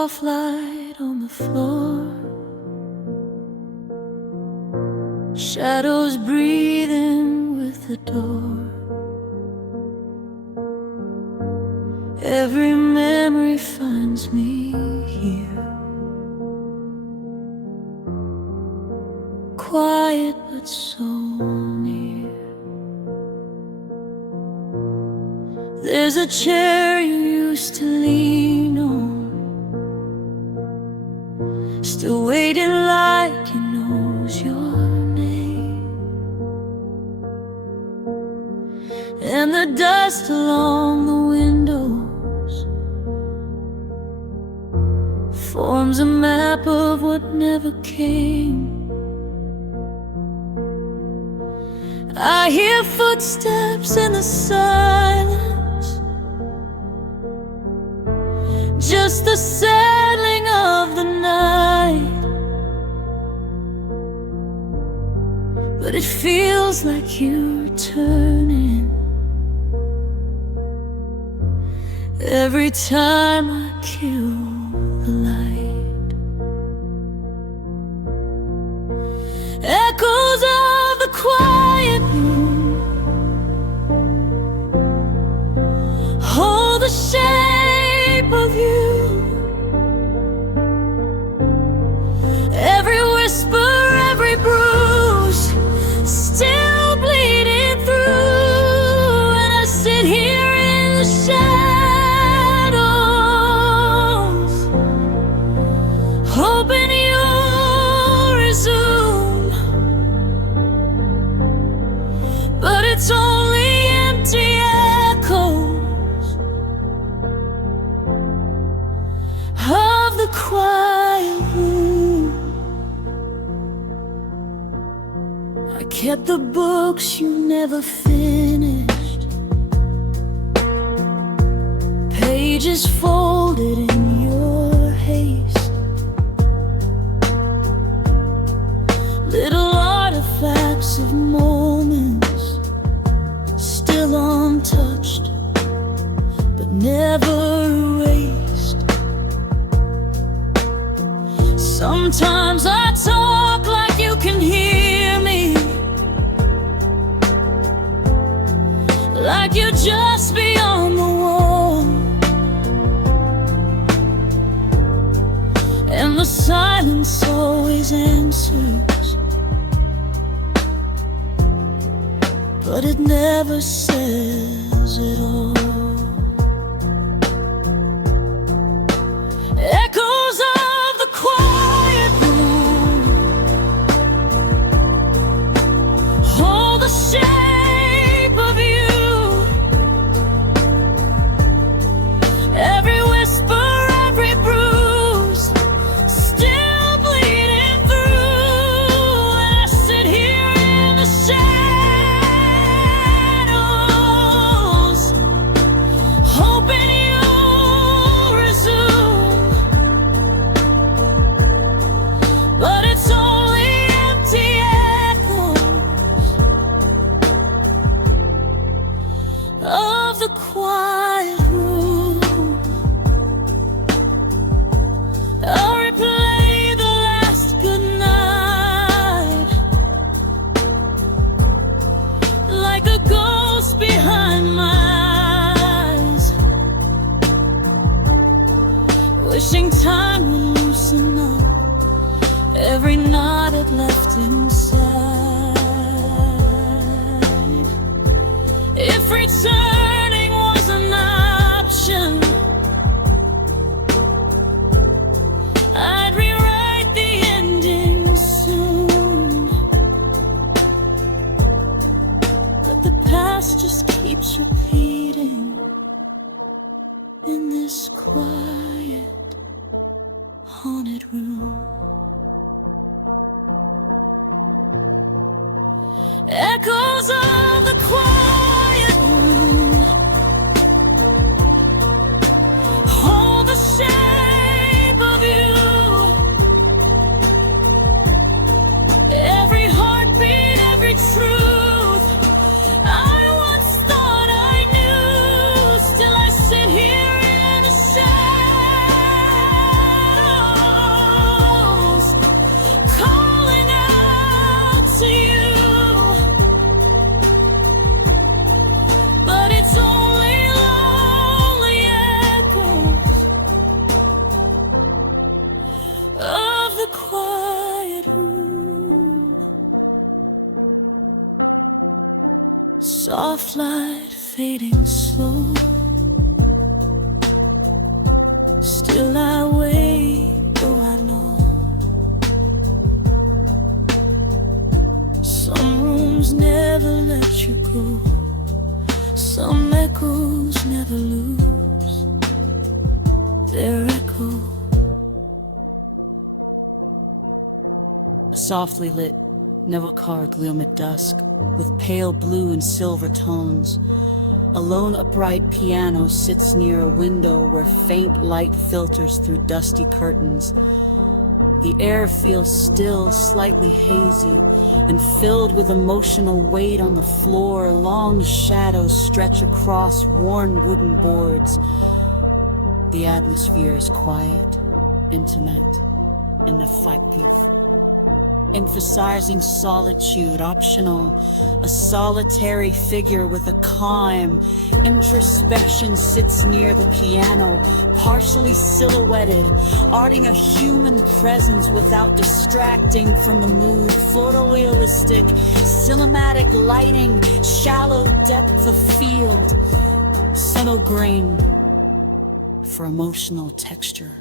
soft light on the floor, shadows breathing with the door. Every memory finds me here, quiet but so near. There's a chair you used to lean on, still waiting like he knows your name. And the dust along the windows forms a map of what never came. I hear footsteps in the silence, just the settling of the night. But it feels like you're returning every time I kill the light. Echoes of the quiet room hold the shape of you. Every whisper, every bruise, still bleeding through. And I sit here in the shadows, hoping you'll resume. But it's only empty echoes of the quiet room. I kept the books you never finished, pages folded in your haste, little artifacts of moments still untouched but never erased. Sometimes I talk like you can hear me, like you're just beyond the wall. And the silence always answers, but it never says it all. Echoes of the quiet room hold the shape of you. Every whisper, every bruise, still bleeding through. And I sit here in the shadows, hoping you'll resume. But it's only empty echoes of the quiet room. I'll replay the last good night, like a ghost behind my eyes, wishing time would loosen up every knot it left inside. If returning was an option, I'd rewrite the ending soon. But the past just keeps repeating in this quiet, haunted room. Echoes of the quiet room hold the shape of you. Every heartbeat, every truth I once thought I knew. Still I sit here in the shadows, quiet room. Soft light fading slow. Still I wait, though I know some rooms never let you go. Some echoes never lose their echo. A softly lit, never-carved room at dusk, with pale blue and silver tones. A lone upright piano sits near a window where faint light filters through dusty curtains. The air feels still, slightly hazy, and filled with emotional weight on the floor. Long shadows stretch across worn wooden boards. The atmosphere is quiet, intimate, and effective, emphasizing solitude, optional. A solitary figure with a calm introspection sits near the piano, partially silhouetted, arting a human presence without distracting from the mood. Photorealistic, cinematic lighting, shallow depth of field, subtle grain for emotional texture.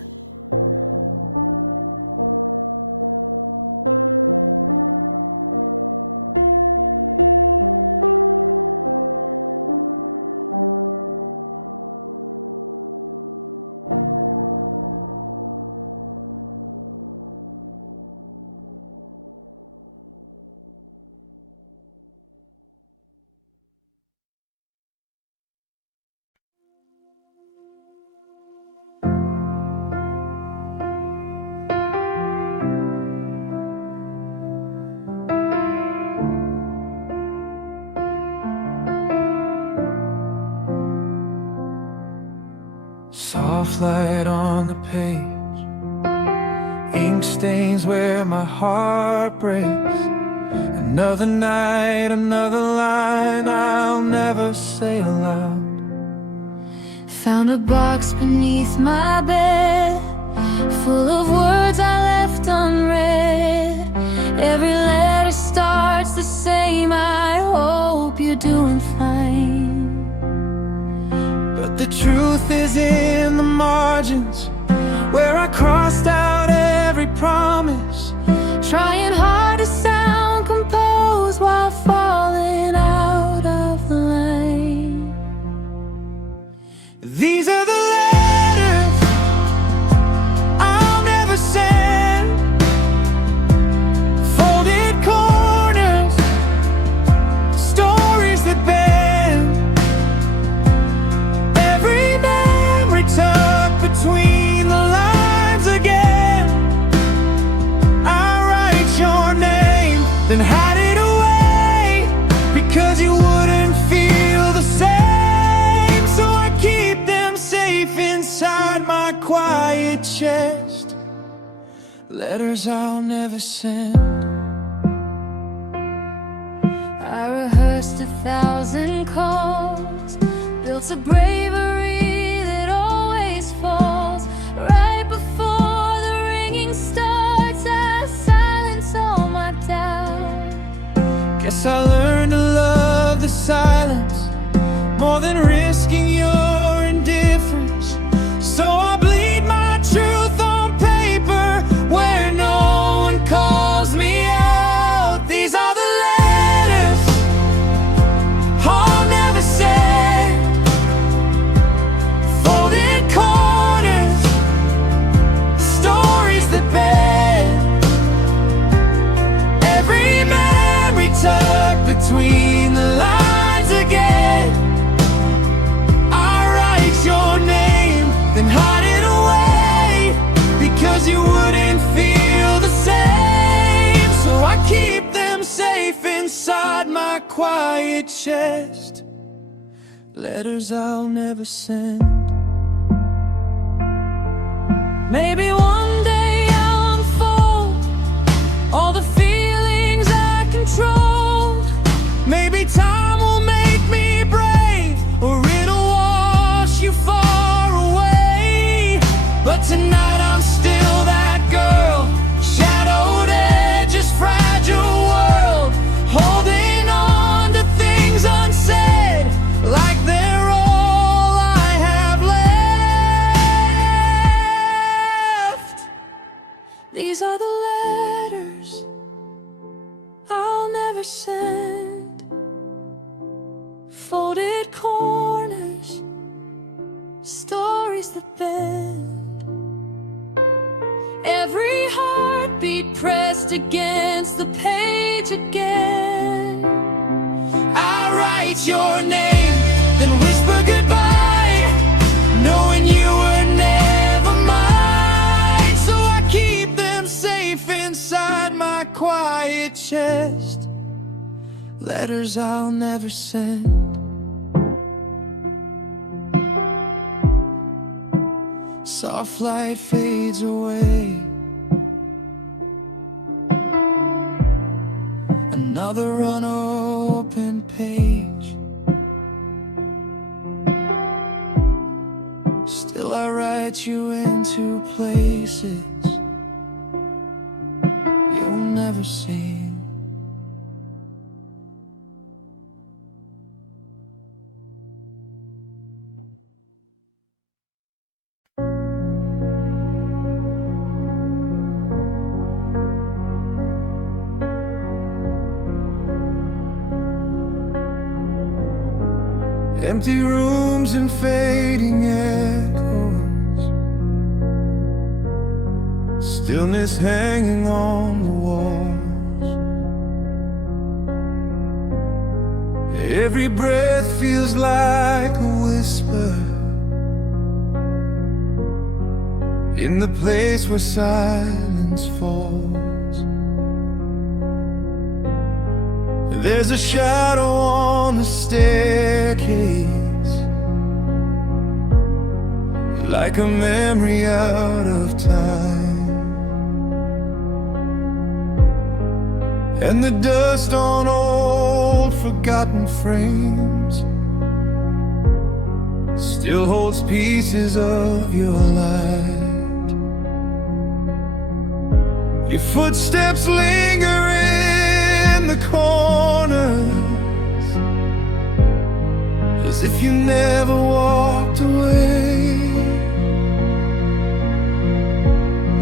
Soft light on the page, ink stains where my heart breaks. Another night, another line I'll never say aloud. Found a box beneath my bed, full of words I left unread. Every letter starts the same: I hope you're doing fine. But the truth is in the margins, where I crossed out every promise, Trying hard to sound composed while falling out of the line. these are the letters I'll never send. Folded corners, stories that bend. Every memory tucked between the lines again. I write your name, then hide it away, because you wouldn't feel the same. So I keep them safe inside my quiet chest. Letters I'll never send. I rehearsed 1,000 calls, built a bravery that always falls. Right before the ringing starts, I silence all my doubt. Guess I learned to love the silence more than risking your indifference. So I bleed my truth on paper where no one calls me out. These are the letters I'll never send. Folded corners, stories that bend. Every memory tucked between the lines again. I write your name, then hide it away, because you wouldn't feel the same. So I keep them safe inside my quiet chest. Letters I'll never send. Maybe one day I'll unfold all the feelings I controlled. Maybe time will make me brave, or it'll wash you far away. But tonight I'm still that girl, never send. Folded corners, stories that bend. Every heartbeat pressed against the page again. I write your name, then whisper goodbye, knowing you were never mine. So I keep them safe inside my quiet chest. Letters I'll never send. Soft light fades away. Another unopened page. Still I write you into places you'll never see. Empty rooms and fading echoes, stillness hanging on the walls. Every breath feels like a whisper in the place where silence falls. There's a shadow on the staircase, like a memory out of time, and the dust on old forgotten frames still holds pieces of your light. Your footsteps linger in the corners, as if you never walked away.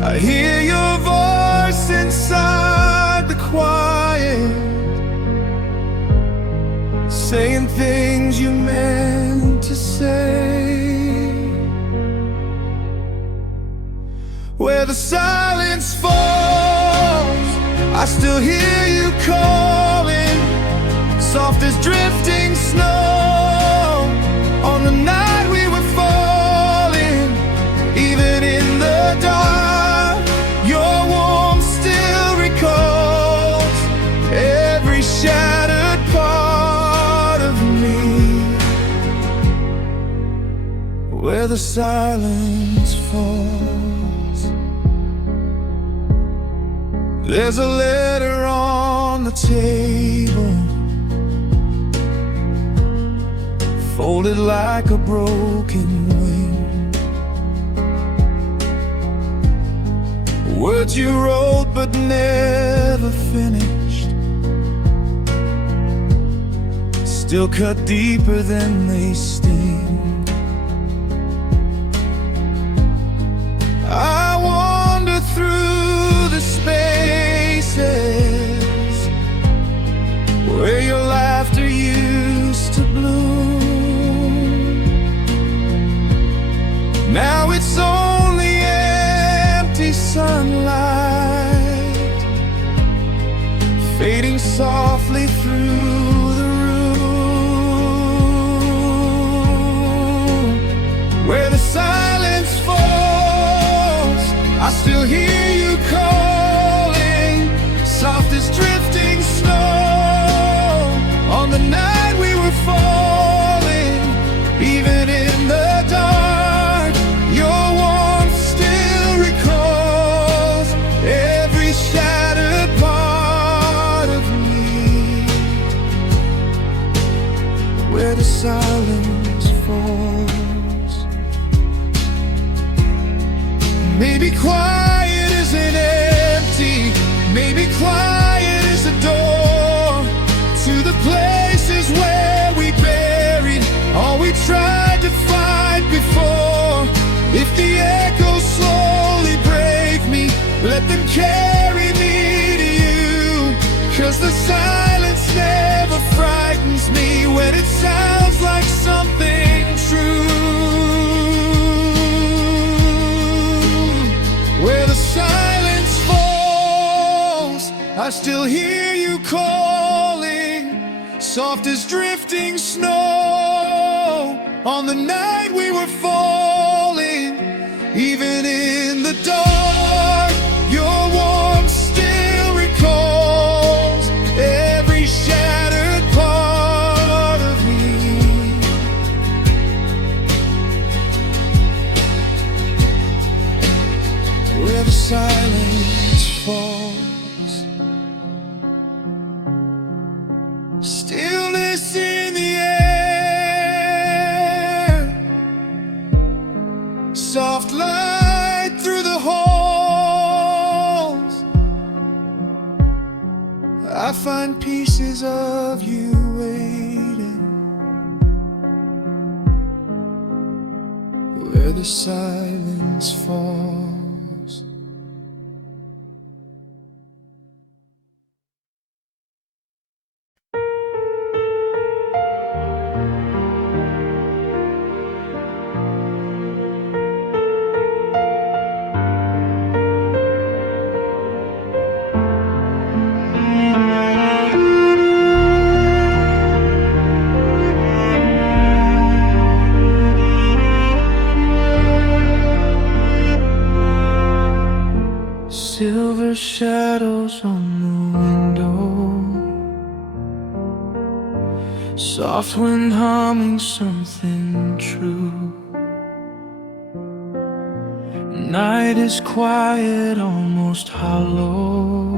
I hear your voice inside the quiet, saying things you meant to say. Where the silence falls, I still hear you calling, soft as drifting snow, on the night we were falling. Even in the dark, your warmth still recalls every shattered part of me. Where the silence falls, there's a letter on the table, folded like a broken wing. Words you wrote but never finished, still cut deeper than they sting. I wander through the spaces where your laughter used to bloom. Now it's only empty sunlight fading softly through the room. Where the silence falls, I still hear you calling, soft as drifting snow, on the night we were falling. Even in the dark, your warmth still recalls every shattered part of me. I still hear you calling, soft as drifting snow. On the night we were falling, even in the dark, your warmth still recalls every shattered part of me. Where the silence falls, stillness in the air, soft light through the halls. I find pieces of you waiting where the silence falls. Silver shadows on the window, soft wind humming something true. Night is quiet, almost hollow,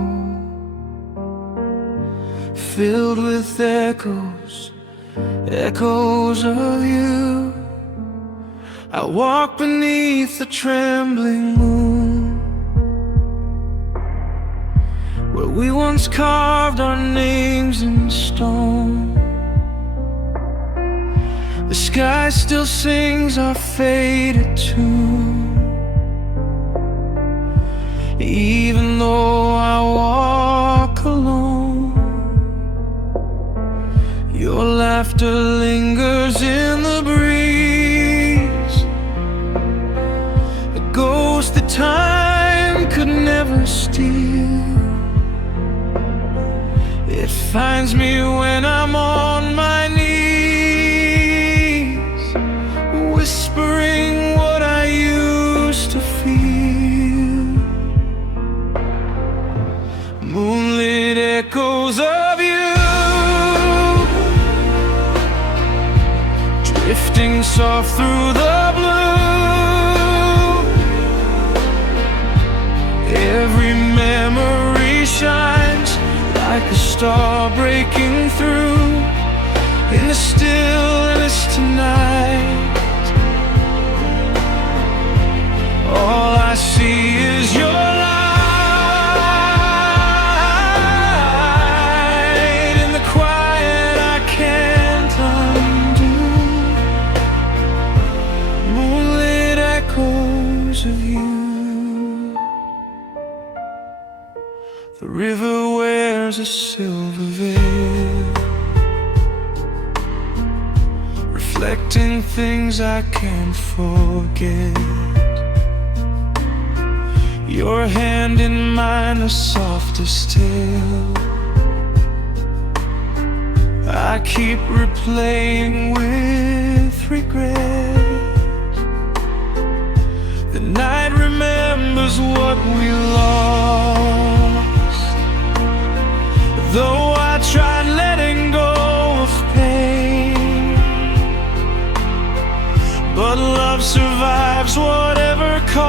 filled with echoes, echoes of you. I walk beneath the trembling moon, where we once carved our names in stone. The sky still sings our faded tune, even though I walk alone. Your laughter lingers in the breeze, a ghost that time could never steal. It finds me when I'm on my knees, whispering what I used to feel. Moonlit echoes of you, drifting soft through the blue. Every memory shines like a star breaking through in the stillness tonight. All I see is your light in the quiet I can't undo. Moonlit echoes of you. The river wears a silver veil, reflecting things I can't forget. Your hand in mine, the softest tale I keep replaying with regret. The night remembers what we lost, though I tried letting go of pain. But love survives whatever cost,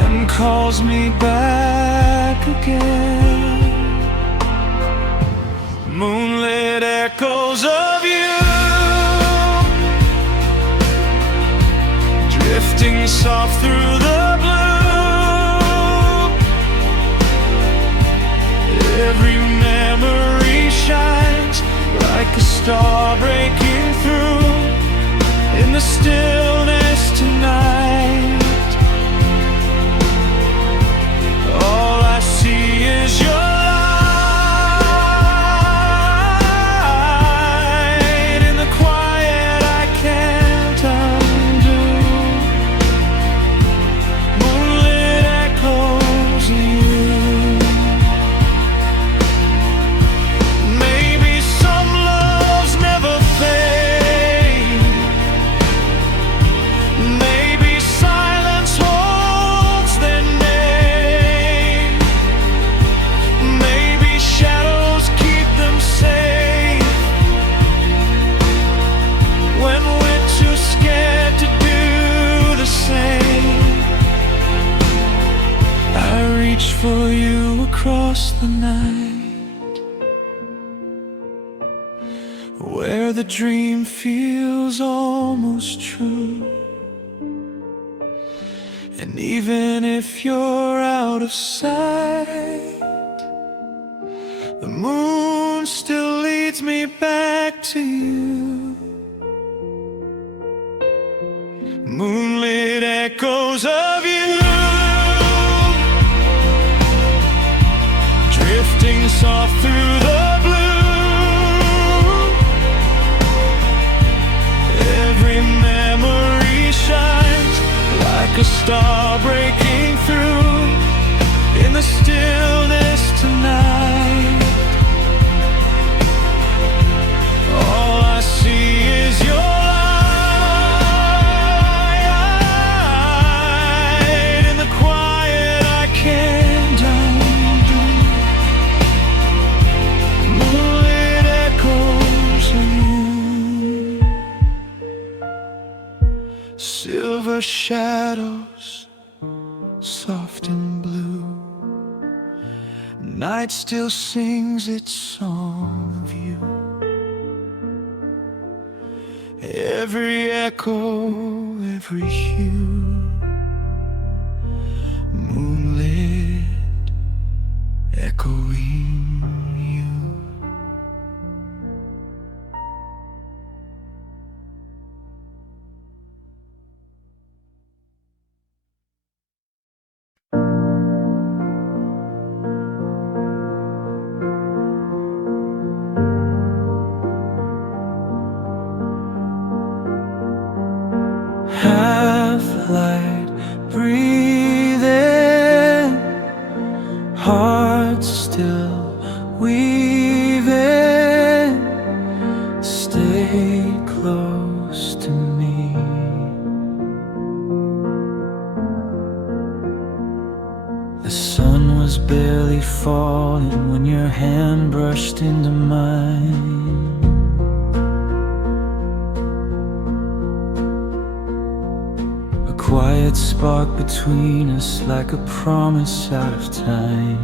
and calls me back again. Moonlit echoes of you, drifting soft through the blue. Every memory shines like a star breaking through in the stillness tonight. All I see is your light in the quiet I can't undo. Moonlit for you across the night, where the dream feels almost true. And even if you're out of sight, the moon still leads me back to you. Moonlit echoes of you, drifting soft through the blue. Every memory shines like a star breaking through in the stillness tonight. All I see is your light. In the quiet I can't undo. Moonlit echoes of you. Silver shadows, soft and blue. Night still sings its song of you. Every echo, every hue, moonlit, echoing you. Half light, breathing, heart still weaving. Stay close to me. The sun was barely falling when your hand brushed into mine. Quiet spark between us like a promise out of time.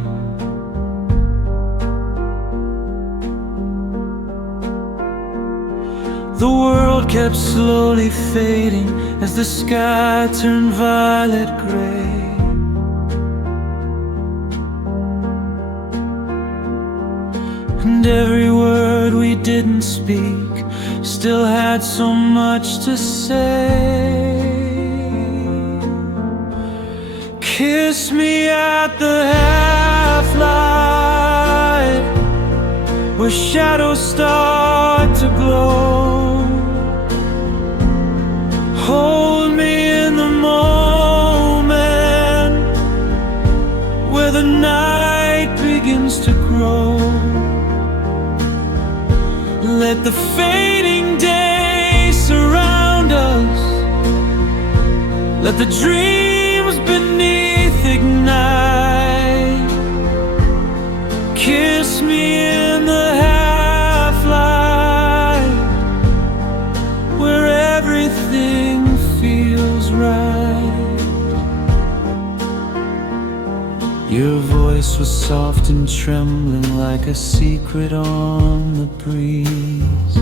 The world kept slowly fading as the sky turned violet gray. And every word we didn't speak still had so much to say. Kiss me at the half-light, where shadows start to glow. Hold me in the moment, where the night begins to grow. Let the fading day surround us. Let the dreams beneath ignite. Kiss me in the half-light, where everything feels right. Your voice was soft and trembling like a secret on the breeze.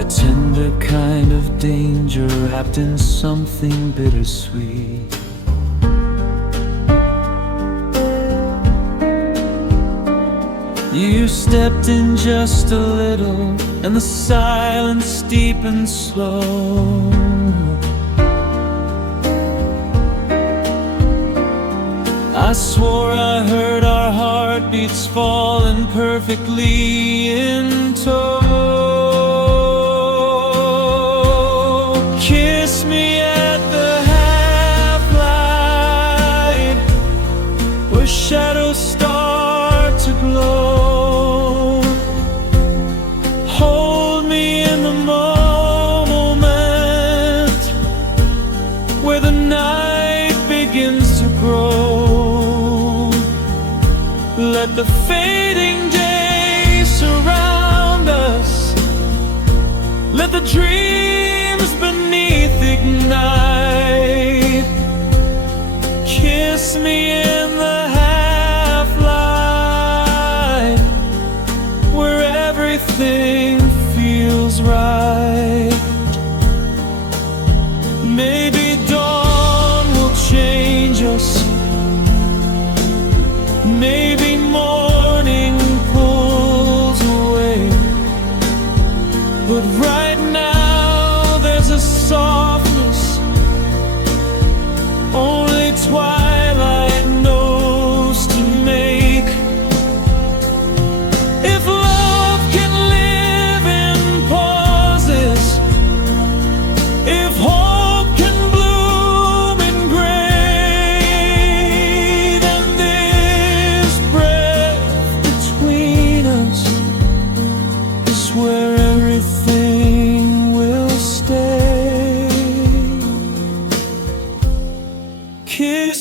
A tender kind of danger wrapped in something bittersweet. You stepped in just a little, and the silence deepened slow. I swore I heard our heartbeats falling perfectly in tow. Kiss me at the half-light, where shadows start to glow. Hold me in the moment, where the night begins to grow. Let the fading day surround us.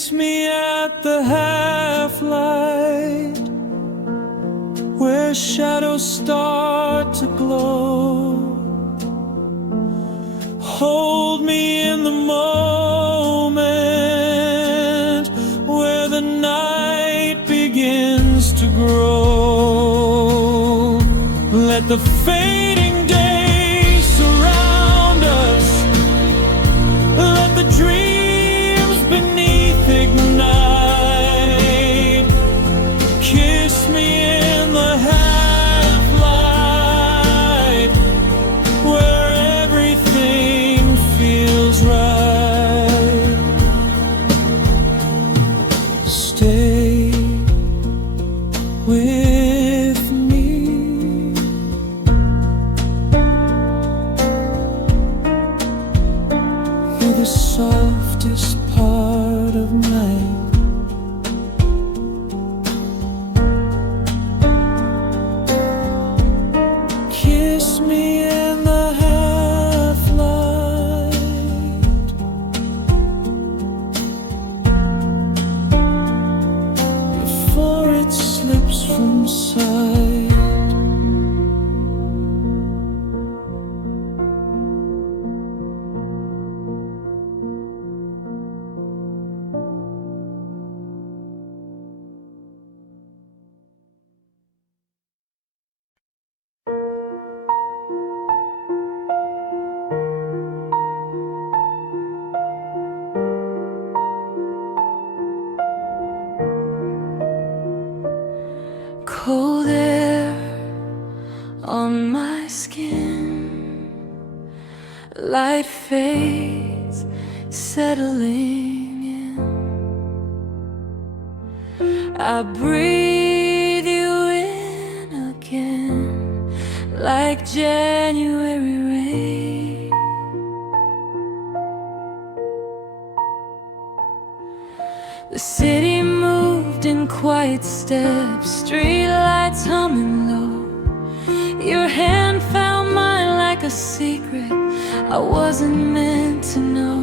Kiss me at the half-light, where shadows start to glow. Hold me in the moment where the night begins to grow. Let the fading days surround us. Let the dreams beneath ignite. Kiss me in the half-light, where everything feels right. Stay with me. You're the softest part of night. Kiss me in the half-light, before it slips from sight. Cold air on my skin, light fades settling in. I breathe you in again, like January rain. The city moved in quiet steps, streetlights humming low. Your hand found mine like a secret I wasn't meant to know.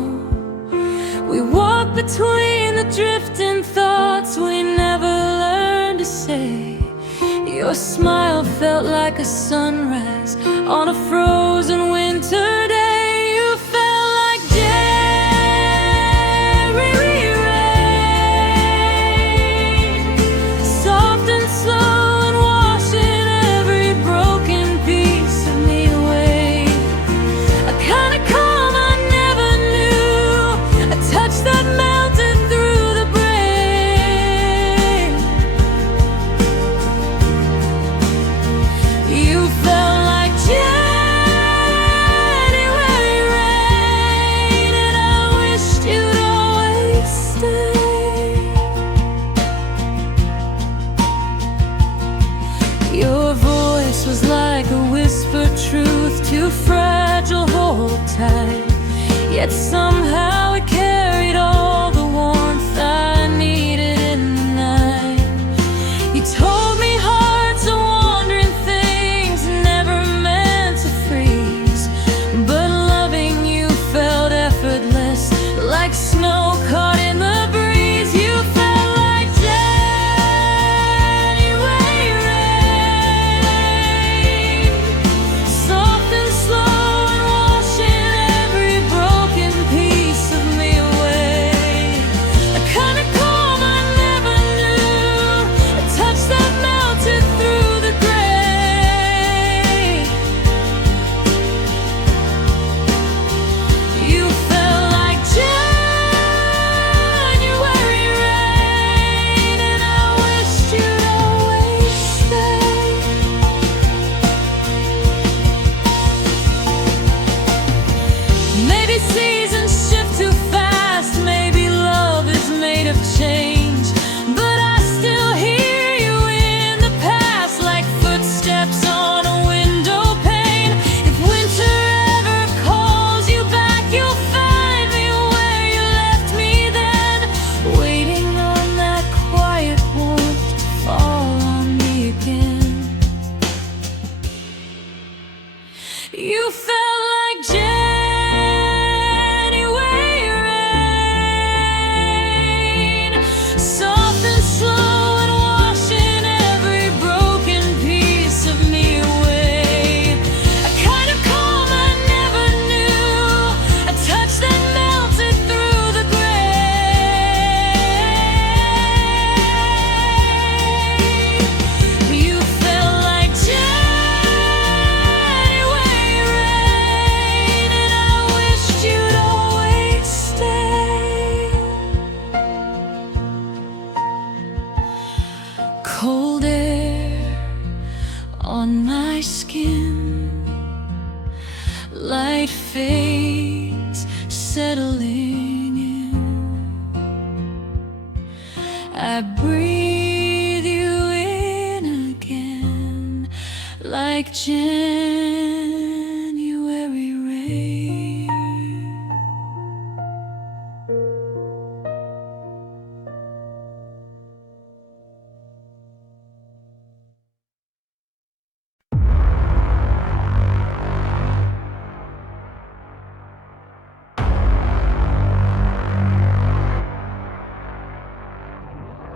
We walked between the drifting thoughts we never learned to say. Your smile felt like a sunrise on a frozen winter day. You felt like January rain, soft and slow and washing every broken piece of me away. A kind of calm I never knew, a touch that melted through the brain. You felt like January rain, and I wished you'd always stay. Your voice was like a whispered truth, too fragile, hold tight. Yet somehow it carried all the warmth I needed in the night. You told me hearts are wandering things, never meant to freeze. But loving you felt effortless, like snow caught in the breeze. You felt like January rain, soft and slow and washing every broken piece of me away. A kind of calm I never knew, a touch that melted through the gray. You felt like January rain, and I wished you'd always stay. Maybe seasons shift too fast, maybe love is made of change, but I still hear you in the past, like footsteps on a window pane. If winter ever calls you back, you'll find me where you left me then, waiting on that quiet warmth to fall on me again. You felt like January January rain.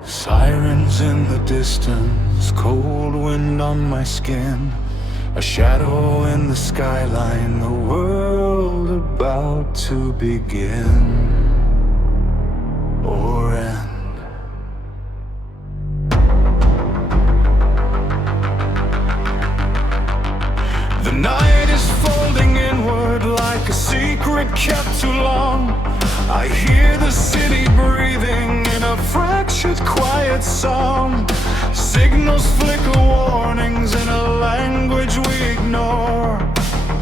Sirens in the distance, cold wind on my skin, a shadow in the skyline, the world about to begin or end. The night is folding inward like a secret kept too long. I hear the city breathing in a fractured, quiet song. Signals flicker warnings in a language we ignore.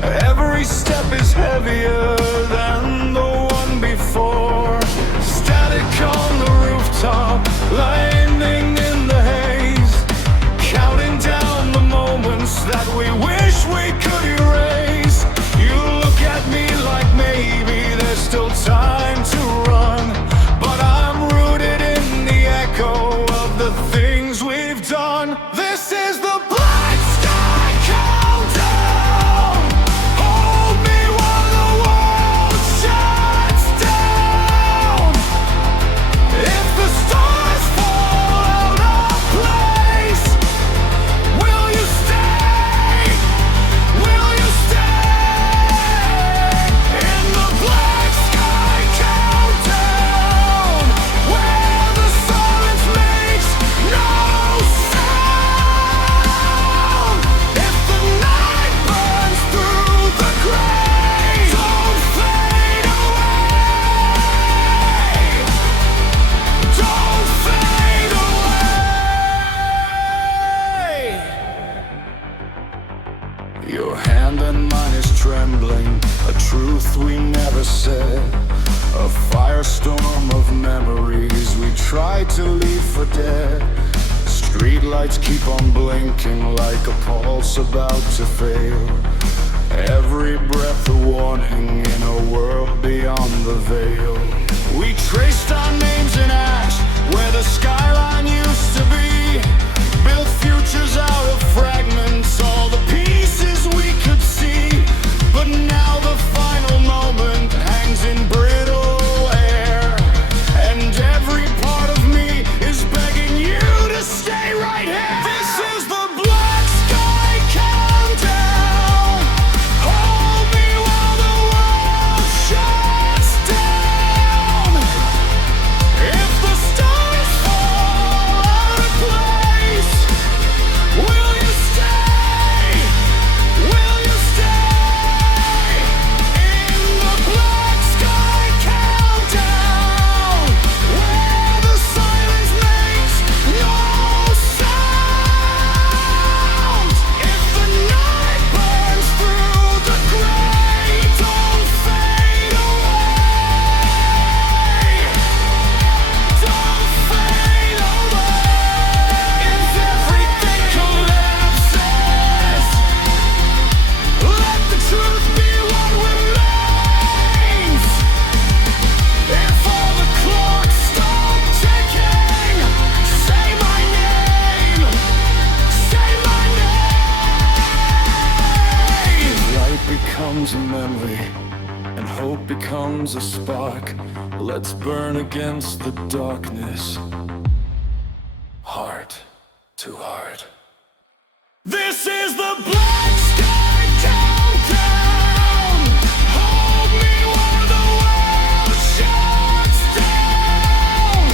Every step is heavier than the one before. Static on the rooftop, lightning in the haze, counting down the moments that we wish we could erase. You look at me like maybe there's still time to run, but I'm rooted in the echo of the things we've done. This is the black sky countdown. Hold me while the world shuts down. If the stars fall out of place, will you stay? Will you stay? In the black sky countdown, where the silence makes no sound. If the night burns through the gray, don't fade away. Don't fade away. Your hand and mine is trembling, a truth we never said. A firestorm of memories we tried to leave for dead. Streetlights keep on blinking like a pulse about to fail. Every breath a warning in a world beyond the veil. We traced our names in ash where the skyline used to be. Built futures out of fragments, all the pieces we could see. But now the final moment hangs in brittle air, and every part of me is begging you to stay right here. This is the black sky countdown. Hold me while the world shuts down. If the stars fall out of place, will you stay? Will you stay? In the black sky countdown, where the silence makes no sound. If the night burns through the gray, don't fade away. Don't fade away. If everything collapses, let the truth be what remains. If all the clocks stop ticking, say my name. Say my name. Light becomes a memory, and hope becomes a spark. Let's burn against the darkness, heart to heart. This is the black sky countdown. Hold me while the world shuts down.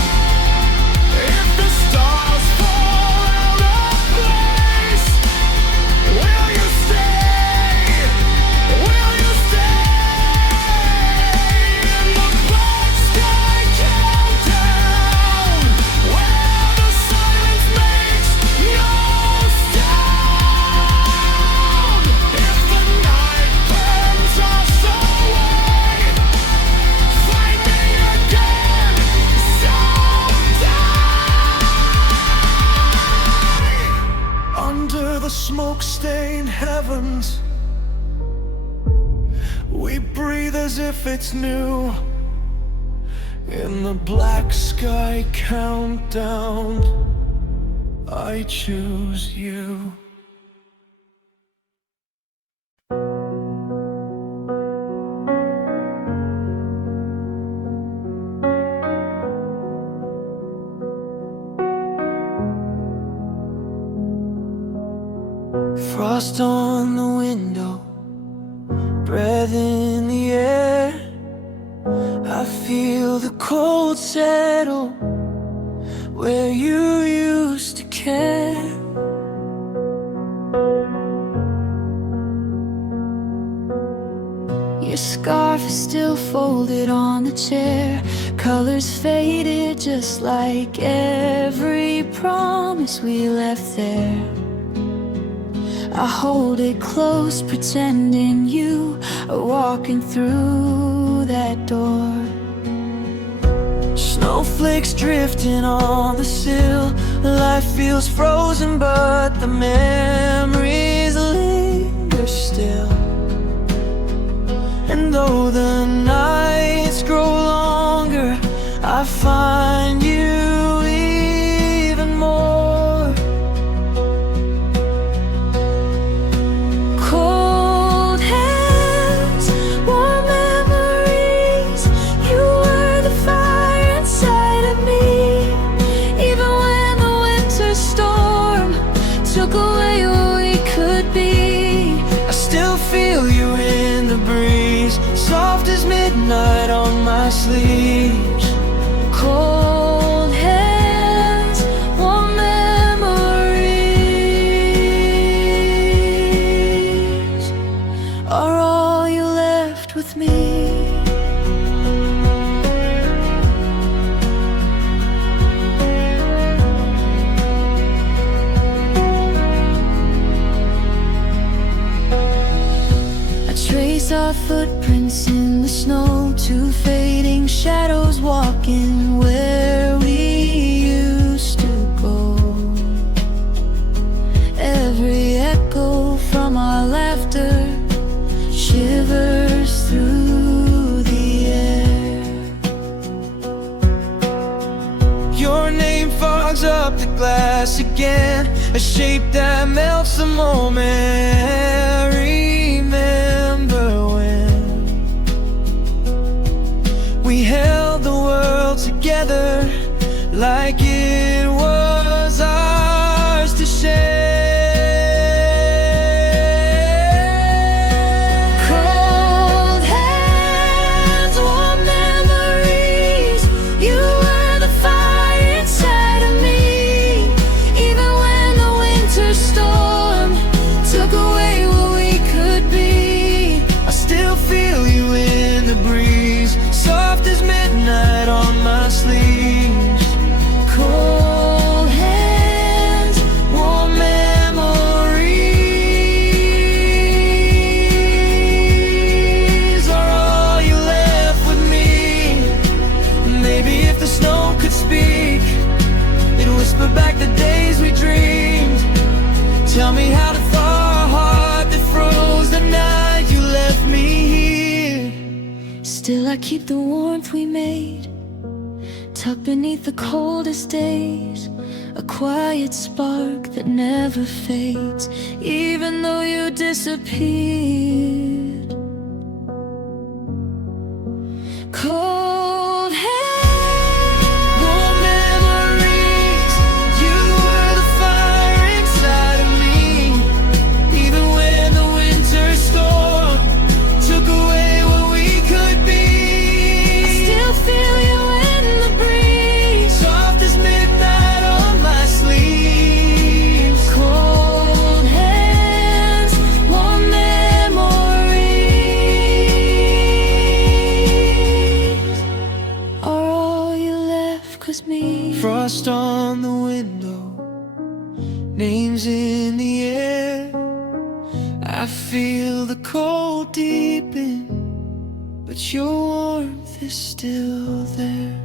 If the stars fall out of place, will you stay? Will you stay? In the black sky countdown, where the silence makes no sound. if it's new. In the black sky countdown, I choose you. Frost on the window, breath in the air. I feel the cold settle where you used to care. Your scarf is still folded on the chair. Colors faded just like every promise we left there. I hold it close, pretending you are walking through that door. Snowflakes drifting on the sill. Life feels frozen, but the memories linger still. And though the nights grow longer, I find you even more. Cold hands, warm memories. You were the fire inside of me. Even when the winter storm took away what we could be, I still feel you in the breeze, soft as midnight on my sleeves. cold hands, warm memories are all you left with me. I trace our footprints in the snow, two fading shadows walking where we used to go. Every echo from our laughter shivers through the air. Your name fogs up the glass again, a shape that melts the moment. Remember when we held the world together like it was ours to share. Cold hands, warm memories. You were the fire inside of me. Even when the winter storm took away what we could be, I still feel you in the breeze, soft as midnight on my sleeves. cold hands, Warm memories are all you left with me. Maybe if the snow could speak, it'd whisper back the days we dreamed. Tell me how to thaw a heart that froze the night you left me here. still I keep the warmth we made, tucked beneath the coldest days. A quiet spark that never fades, even though you disappeared. Cold hands, Warm memories, you were the fire inside of me. Even when the winter storm took away what we could be, still feel you in the breeze. soft as midnight on my sleeves. Cold hands, warm memories are all you left, 'cause me. Frost on the window, names in the air. I feel the cold deepen, but your warmth is still there.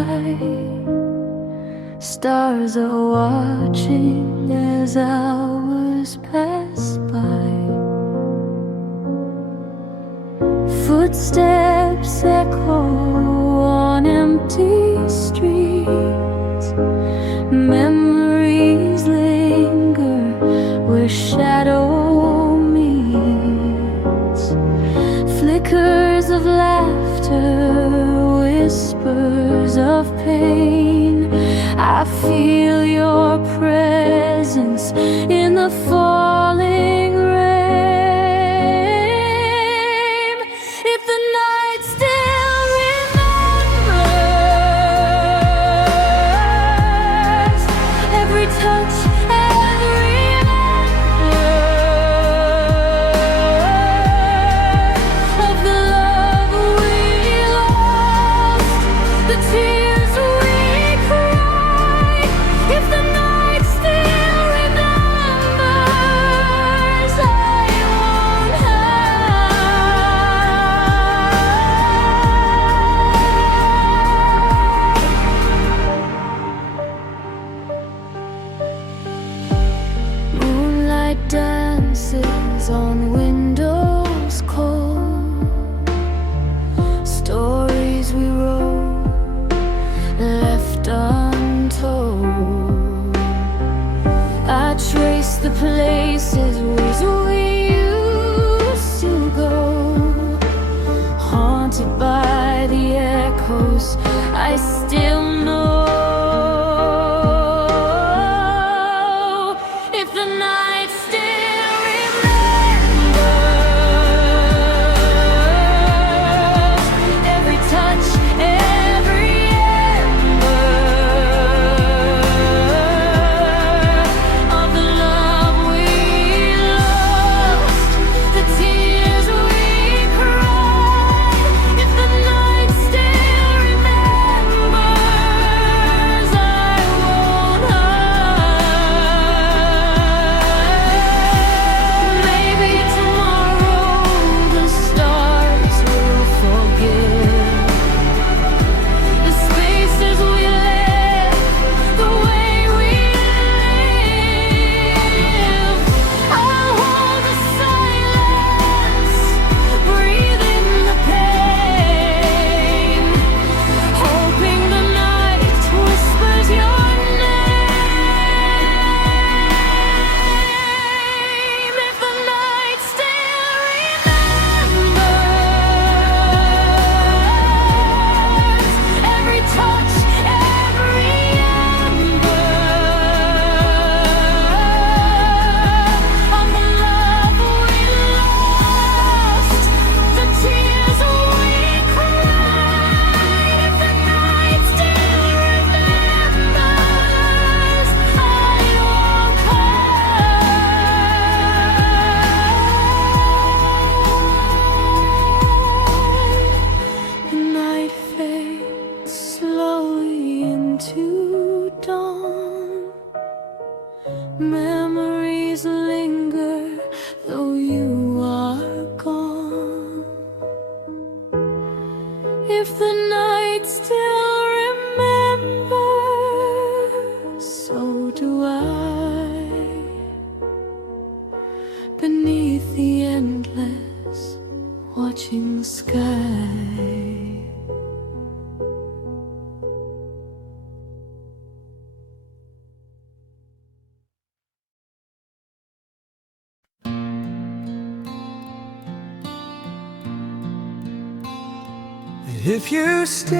sky. Stars are watching as hours pass by. Footsteps echo on empty streets. Memories linger where shadow meets. Flickers of laughter, whispers of pain. I feel your presence in the falling rain. If the night still remembers every touch, every ember of the love we lost, the tears we cried. If the night still remembers, I won't hide. Moonlight dances on windows cold. Stories we wrote, left untold. I trace the places we used to go, haunted by the echoes I still know. If the night still remembers every touch, every ember of the love we lost, the tears we cried. If the night still remembers, I won't hide. Maybe tomorrow the stars will forgive the spaces we left, the way we live. I'll hold the silence, breathe in the pain, hoping the night whispers your name. If the night still remembers every touch, every ember of the love we lost, the tears we cried. If the night still remembers, I won't hide. The night fades slowly into dawn. Memories linger though you are gone. If the night still remembers, so do I. Beneath the endless watching sky. If you stay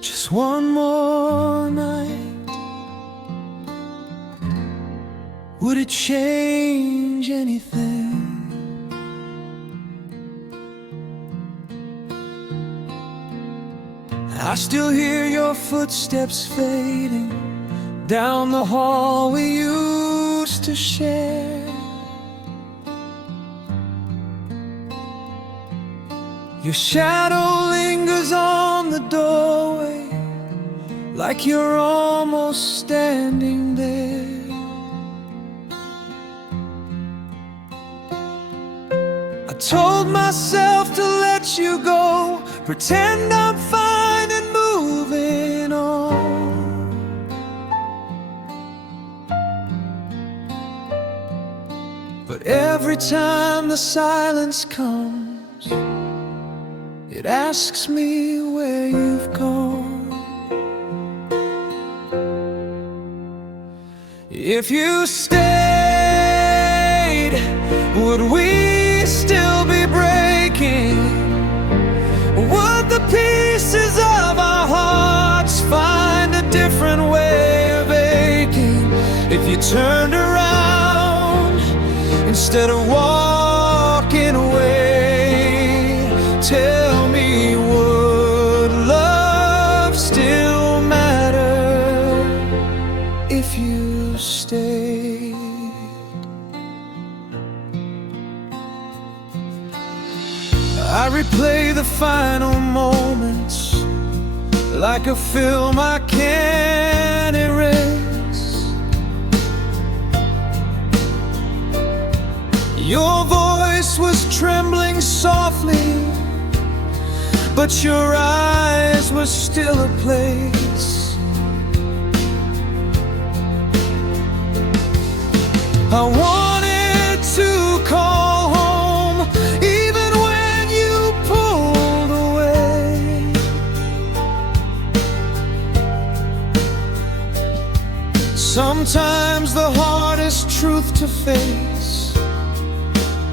just one more night, would it change anything? I still hear your footsteps fading down the hall we used to share. Your shadow lingers on the doorway, like you're almost standing there. I told myself to let watch you go, pretend I'm fine and moving on. But every time the silence comes, it asks me where you've gone. If you stayed, would we still be breaking? Would the pieces of our hearts find a different way of aching? If you turned around instead of walking away, tell me, would love still matter if you stayed? I replay the final moments like a film I can't erase. Your voice was trembling softly, but your eyes were still a place. I wanted to call home even when you pulled away. Sometimes the hardest truth to face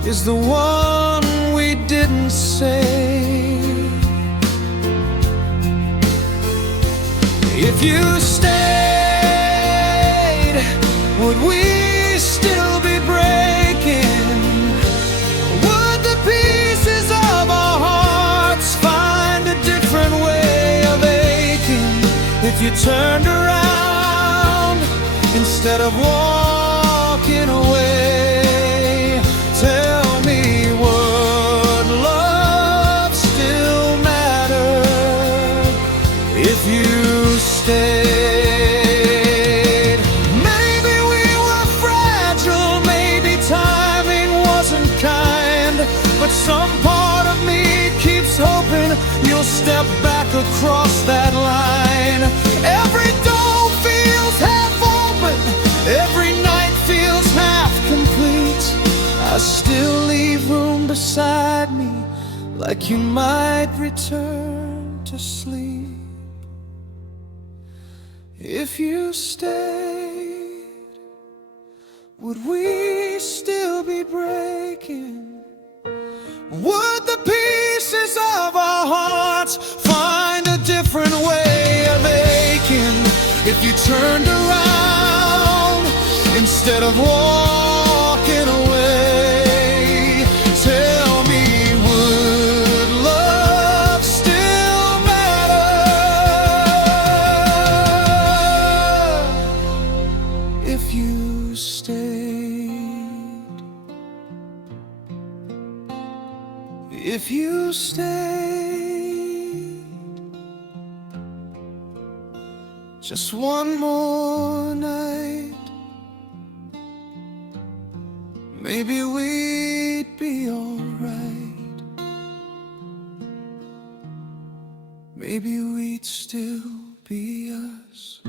is the one we didn't say. If you stayed, would we still be breaking? Would the pieces of our hearts find a different way of aching? If you turned around instead of walking away, tell me, would love still matter if you stayed? Maybe we were fragile, maybe timing wasn't kind, but some part of me keeps hoping you'll step back across that line. Every door feels half open, every night feels half complete. I still leave room beside me, like you might return to sleep. If you stayed, would we still be breaking? Would the pieces of our hearts find a different way of aching? If you turned around instead of walking away, tell me, would love still matter if you stayed? If you stayed just one more night, maybe we'd be alright. Maybe we'd still be us.